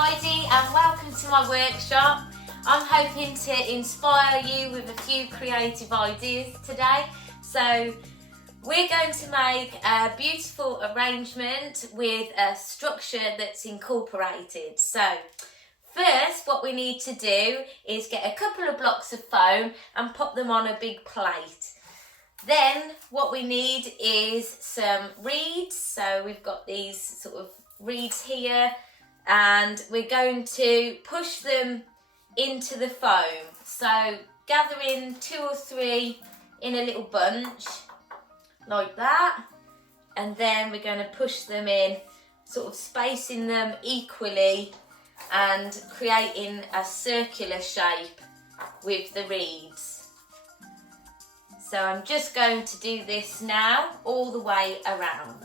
Heidi and welcome to my workshop. I'm hoping to inspire you with a few creative ideas today. So we're going to make a beautiful arrangement with a structure that's incorporated. So first what we need to do is get a couple of blocks of foam and pop them on a big plate. Then what we need is some reeds. So we've got these sort of reeds here and we're going to push them into the foam. So gather in 2 or 3 in a little bunch like that, and then we're going to push them in, sort of spacing them equally and creating a circular shape with the reeds. So I'm just going to do this now all the way around.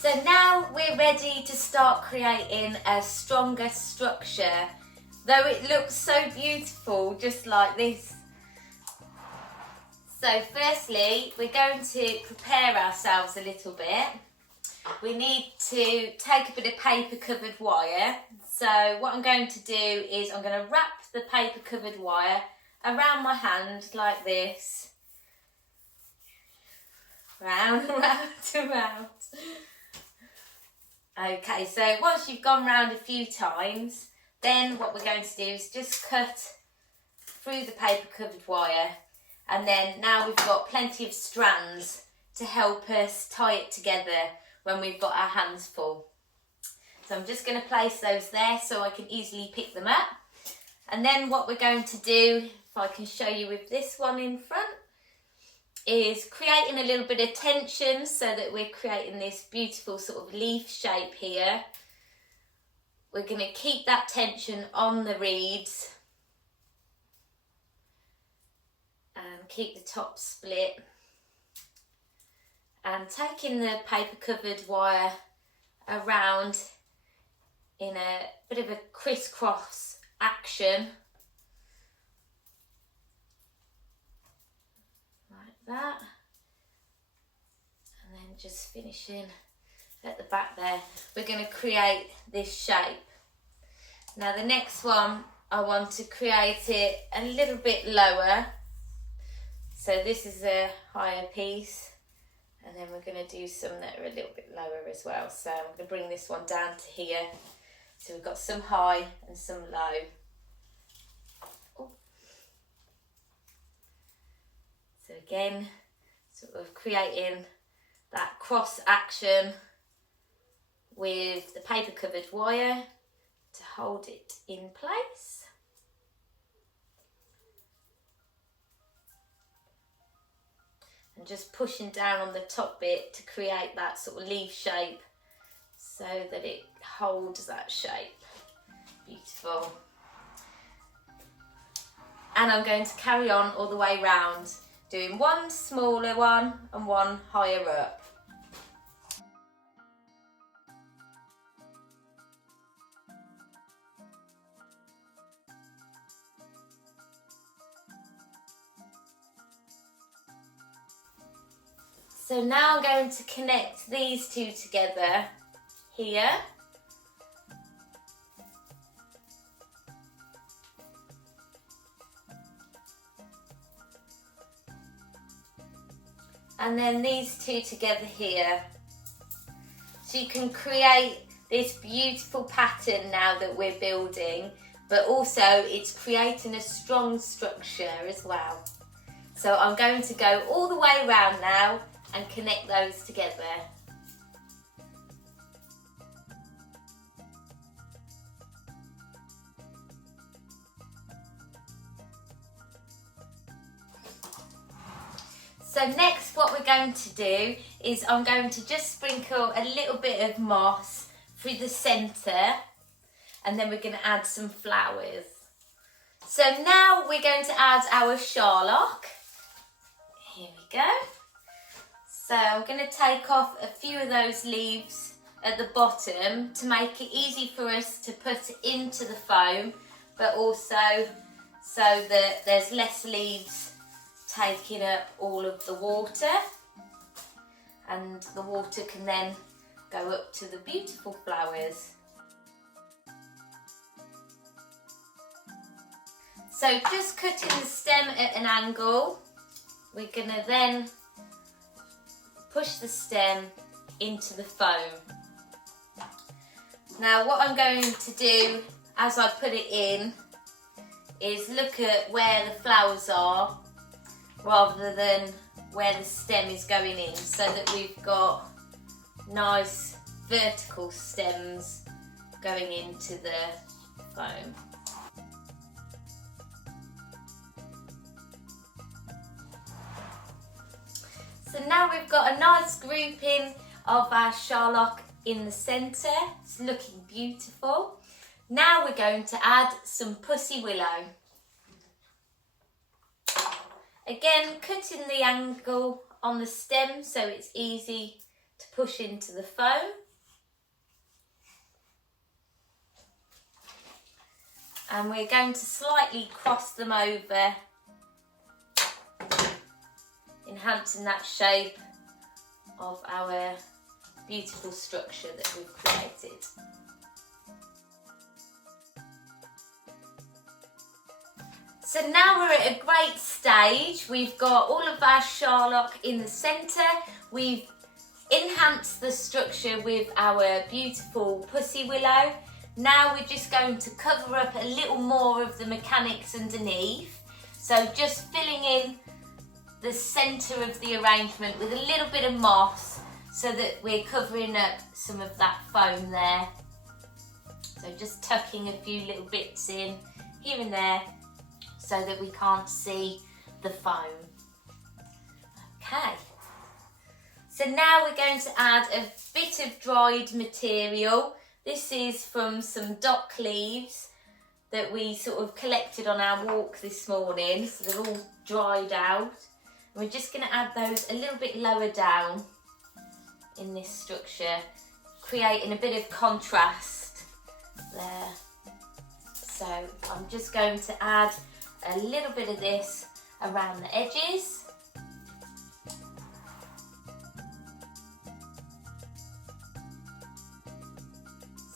So now we're ready to start creating a stronger structure, though it looks so beautiful just like this. So firstly, we're going to prepare ourselves a little bit. We need to take a bit of paper covered wire. So what I'm going to do is I'm going to wrap the paper covered wire around my hand like this. Round, round, around. Okay, so once you've gone round a few times, then what we're going to do is just cut through the paper covered wire, and then now we've got plenty of strands to help us tie it together when we've got our hands full. So I'm just going to place those there so I can easily pick them up. And then what we're going to do, if I can show you with this one in front, is creating a little bit of tension so that we're creating this beautiful sort of leaf shape here. We're going to keep that tension on the reeds and keep the top split, and taking the paper covered wire around in a bit of a crisscross action. That, and then just finishing at the back there. We're going to create this shape. Now the next one, I want to create it a little bit lower. So this is a higher piece, and then we're going to do some that are a little bit lower as well. So I'm going to bring this one down to here. So we've got some high and some low. So again, sort of creating that cross action with the paper covered wire to hold it in place. And just pushing down on the top bit to create that sort of leaf shape so that it holds that shape. Beautiful. And I'm going to carry on all the way round, doing one smaller one and one higher up. So now I'm going to connect these two together here. And then these two together here. So you can create this beautiful pattern now that we're building, but also it's creating a strong structure as well. So I'm going to go all the way around now and connect those together. So next what we're going to do is I'm going to just sprinkle a little bit of moss through the centre, and then we're going to add some flowers. So now we're going to add our Charlock. Here we go. So I'm going to take off a few of those leaves at the bottom to make it easy for us to put into the foam, but also so that there's less leaves taking up all of the water, and the water can then go up to the beautiful flowers. So just cutting the stem at an angle, we're going to then push the stem into the foam. Now what I'm going to do as I put it in is look at where the flowers are rather than where the stem is going in, so that we've got nice vertical stems going into the foam. So now we've got a nice grouping of our Charlock in the centre. It's looking beautiful. Now we're going to add some pussy willow. Again, cutting the angle on the stem so it's easy to push into the foam. And we're going to slightly cross them over, enhancing that shape of our beautiful structure that we've created. So now we're at a great stage. We've got all of our Charlock in the centre. We've enhanced the structure with our beautiful pussy willow. Now we're just going to cover up a little more of the mechanics underneath. So just filling in the centre of the arrangement with a little bit of moss so that we're covering up some of that foam there. So just tucking a few little bits in here and there so that we can't see the foam. Okay. So now we're going to add a bit of dried material. This is from some dock leaves that we sort of collected on our walk this morning. So they're all dried out. And we're just going to add those a little bit lower down in this structure, creating a bit of contrast there. So I'm just going to add a little bit of this around the edges.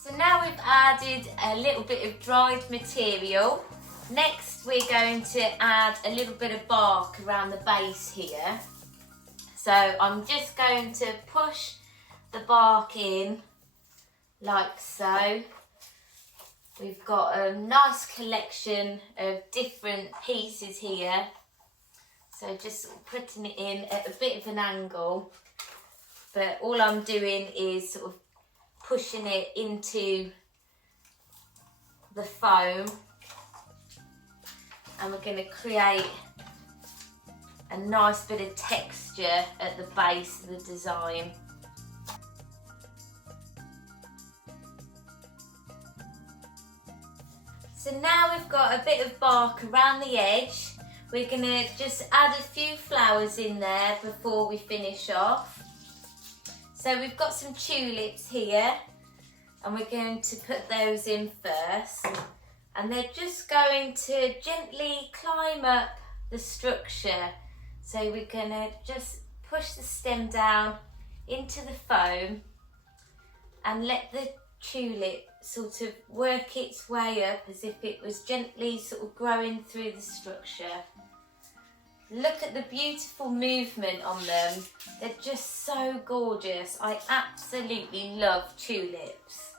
So now we've added a little bit of dried material. Next we're going to add a little bit of bark around the base here. So I'm just going to push the bark in like so. We've got a nice collection of different pieces here. So just putting it in at a bit of an angle. But all I'm doing is sort of pushing it into the foam. And we're going to create a nice bit of texture at the base of the design. So now we've got a bit of bark around the edge. We're going to just add a few flowers in there before we finish off. So we've got some tulips here, and we're going to put those in first. And they're just going to gently climb up the structure. So we're going to just push the stem down into the foam and let the tulip sort of work its way up as if it was gently sort of growing through the structure. Look at the beautiful movement on them. They're just so gorgeous. I absolutely love tulips.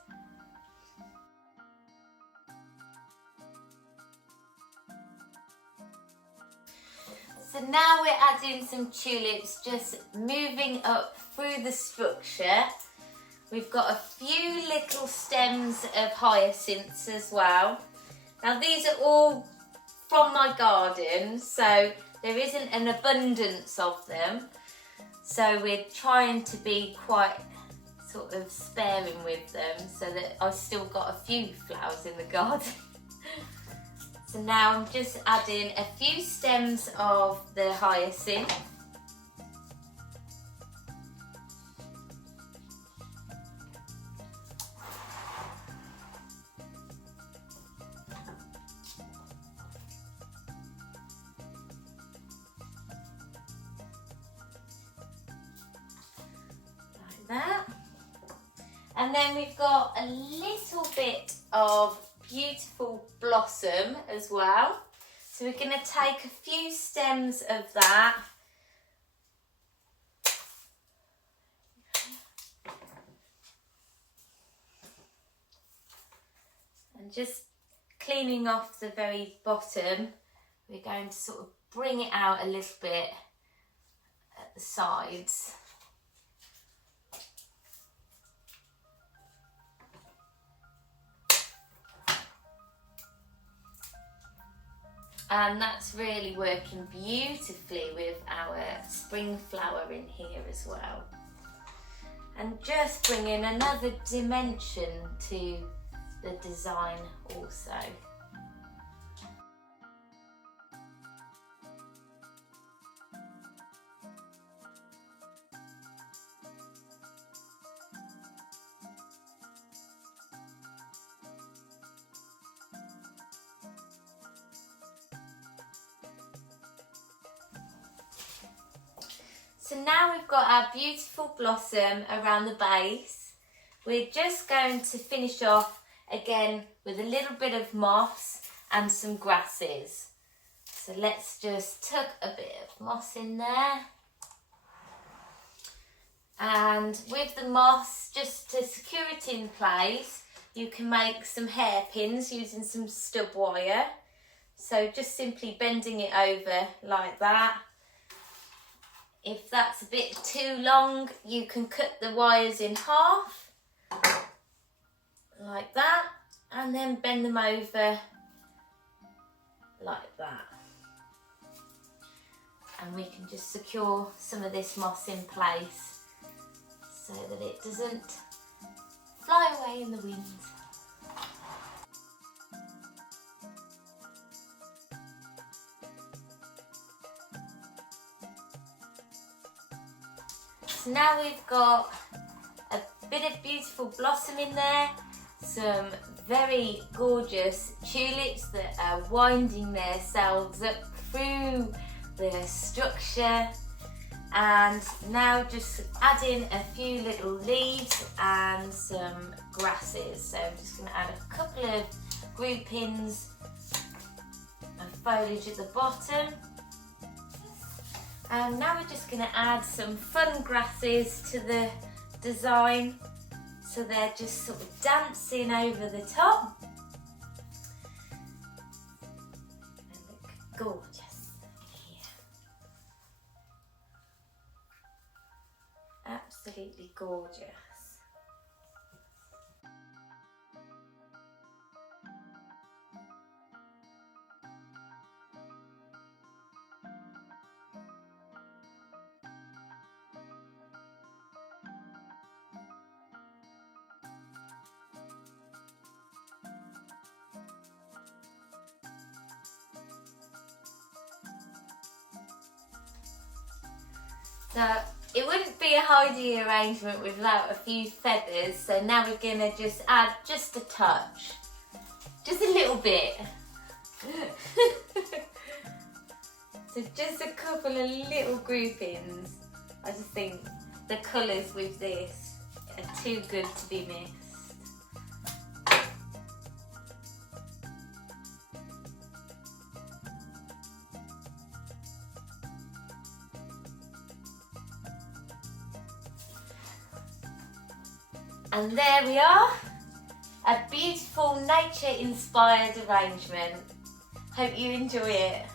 So now we're adding some tulips, just moving up through the structure. We've got a few little stems of hyacinths as well. Now these are all from my garden, so there isn't an abundance of them. So we're trying to be quite sort of sparing with them so that I've still got a few flowers in the garden. So now I'm just adding a few stems of the hyacinth. that. And then we've got a little bit of beautiful blossom as well. So we're going to take a few stems of that. And just cleaning off the very bottom, we're going to sort of bring it out a little bit at the sides. And that's really working beautifully with our spring flower in here as well. And just bringing another dimension to the design also. So now we've got our beautiful blossom around the base. We're just going to finish off again with a little bit of moss and some grasses. So let's just tuck a bit of moss in there. And with the moss, just to secure it in place, you can make some hairpins using some stub wire. So just simply bending it over like that. If that's a bit too long, you can cut the wires in half, like that, and then bend them over like that. And we can just secure some of this moss in place so that it doesn't fly away in the wind. So now we've got a bit of beautiful blossom in there, some very gorgeous tulips that are winding themselves up through the structure, and now just adding a few little leaves and some grasses. So I'm just going to add a couple of groupings of foliage at the bottom. And now we're just going to add some fun grasses to the design, so they're just sort of dancing over the top. They look gorgeous here. Absolutely gorgeous. So it wouldn't be a Heidi arrangement without a few feathers, so now we're going to just add just a touch, just a little bit. So just a couple of little groupings. I just think the colours with this are too good to be missed. And there we are, a beautiful nature-inspired arrangement. Hope you enjoy it.